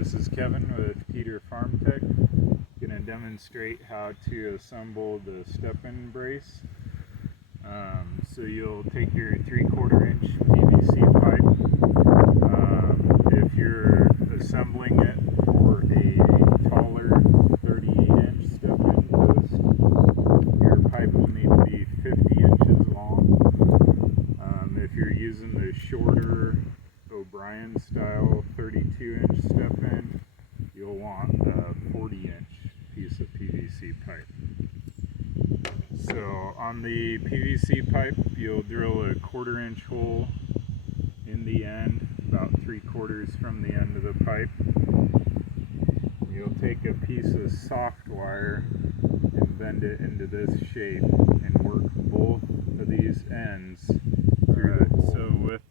This is Kevin with Peter Farm Tech. Going to demonstrate how to assemble the step-in brace. So you'll take your 3/4 inch PVC pipe. If you're assembling it for a taller 38-inch step-in post, your pipe will need to be 50 inches long. If you're using the shorter O'Brien style 32-inch step-in, you'll want a 40-inch piece of PVC pipe. So on the PVC pipe, you'll drill a 1/4 inch hole in the end, about 3/4 from the end of the pipe. You'll take a piece of soft wire and bend it into this shape and work both of these ends through the hole. So with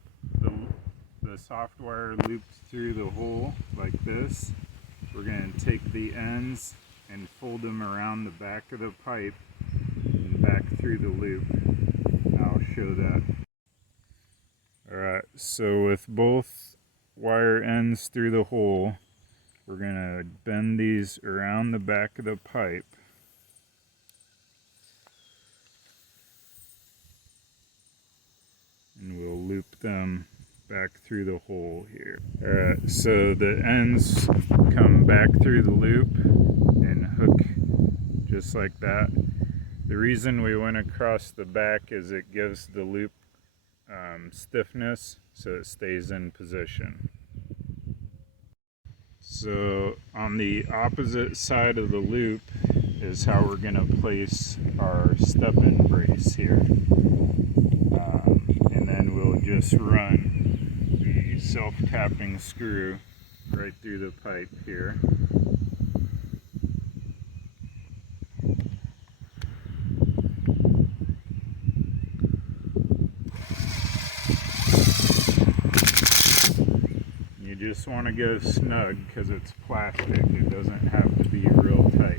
the soft wire looped through the hole like this, we're going to take the ends and fold them around the back of the pipe and back through the loop. I'll show that. Alright, so with both wire ends through the hole, we're going to bend these around the back of the pipe. And we'll loop them back through the hole here. Alright, so the ends come back through the loop and hook just like that. The reason we went across the back is it gives the loop stiffness so it stays in position. So on the opposite side of the loop is how we're going to place our step-in brace here. And then we'll just run the self-tapping screw right through the pipe here. You just want to go snug because it's plastic. It doesn't have to be real tight.